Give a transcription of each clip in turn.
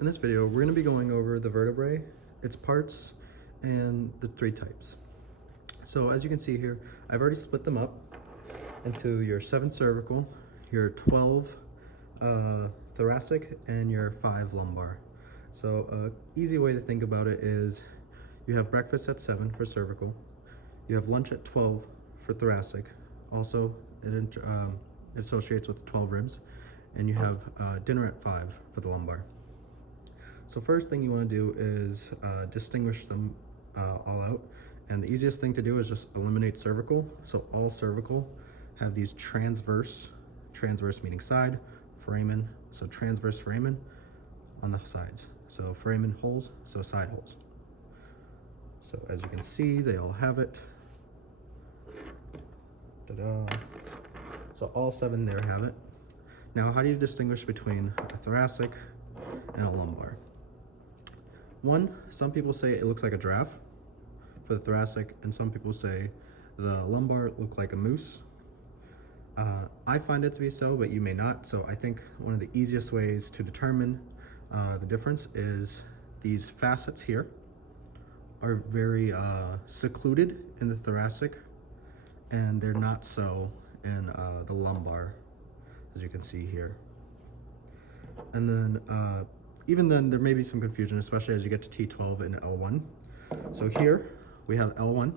In this video, we're going to be going over the vertebrae, its parts, and the three types. So as you can see here, I've already split them up into your 7 cervical, your 12 thoracic, and your 5 lumbar. So an easy way to think about it is you have breakfast at 7 for cervical, you have lunch at 12 for thoracic, also it associates with 12 ribs, and you have dinner at 5 for the lumbar. So first thing you want to do is distinguish them all out, and the easiest thing to do is just eliminate cervical. So all cervical have these transverse meaning side, foramen, so transverse foramen on the sides. So foramen holes, so side holes. So as you can see, they all have it. Ta-da. So all 7 there have it. Now, how do you distinguish between a thoracic and a lumbar? One, some people say it looks like a giraffe for the thoracic, and some people say the lumbar look like a moose. I find it to be so, but you may not. So I think one of the easiest ways to determine the difference is these facets here are very secluded in the thoracic, and they're not so in the lumbar, as you can see here. And then even then, there may be some confusion, especially as you get to T12 and L1. So here we have L1,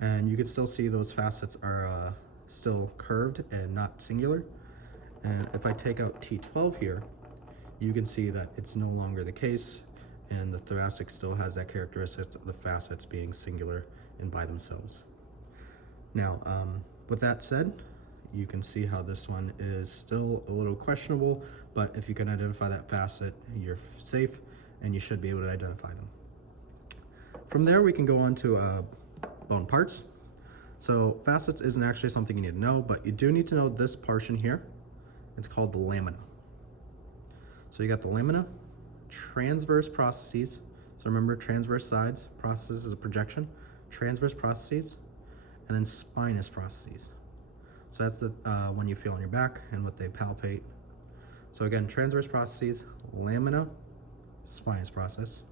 and you can still see those facets are still curved and not singular. And if I take out T12 here, you can see that it's no longer the case, and the thoracic still has that characteristic of the facets being singular and by themselves. Now, with that said, you can see how this one is still a little questionable, but if you can identify that facet, you're safe, and you should be able to identify them. From there, we can go on to bone parts. So facets isn't actually something you need to know, but you do need to know this portion here. It's called the lamina. So you got the lamina, transverse processes. So remember, transverse sides, processes is a projection, transverse processes, and then spinous processes. So that's the one you feel on your back and what they palpate. So again, transverse processes, lamina, spinous process.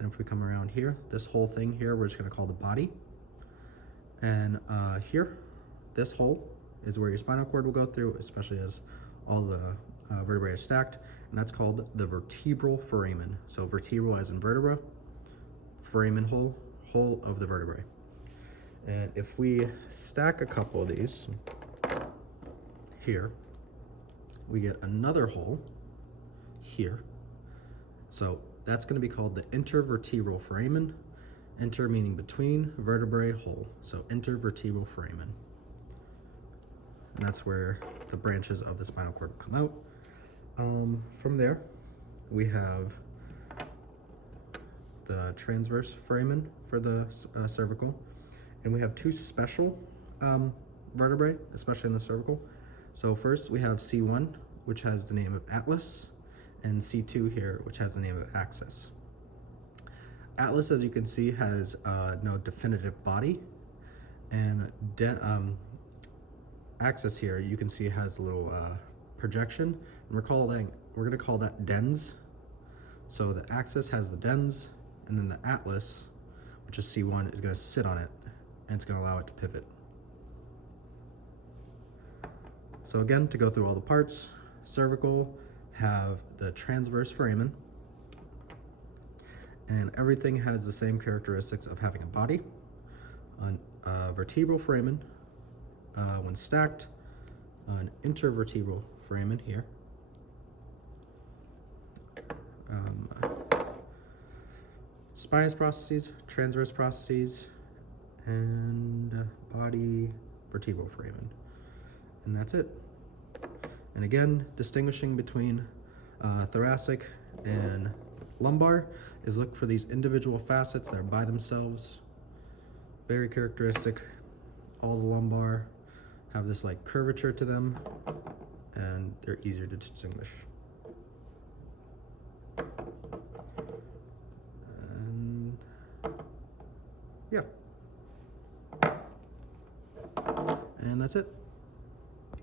And if we come around here, this whole thing here, we're just gonna call the body. And here, this hole is where your spinal cord will go through, especially as all the vertebrae are stacked, and that's called the vertebral foramen. So vertebral as in vertebra, foramen hole of the vertebrae. And if we stack a couple of these here, we get another hole here. So that's going to be called the intervertebral foramen. Inter meaning between, vertebrae, hole. So intervertebral foramen. And that's where the branches of the spinal cord will come out. From there, we have the transverse foramen for the cervical. And we have 2 special vertebrae, especially in the cervical. So first we have C1, which has the name of atlas, and C2 here, which has the name of axis. Atlas, as you can see, has no definitive body, and axis here, you can see has a little projection, and we're going to call that dens. So the axis has the dens, and then the atlas, which is C1, is going to sit on it, and it's going to allow it to pivot. So again, to go through all the parts, cervical have the transverse foramen, and everything has the same characteristics of having a body. Vertebral foramen, when stacked, an intervertebral foramen here, spinous processes, transverse processes, and body, vertebral foramen, and that's it. And again, distinguishing between thoracic and lumbar is look for these individual facets that are by themselves, very characteristic. All the lumbar have this like curvature to them, and they're easier to distinguish. And yeah. And that's it.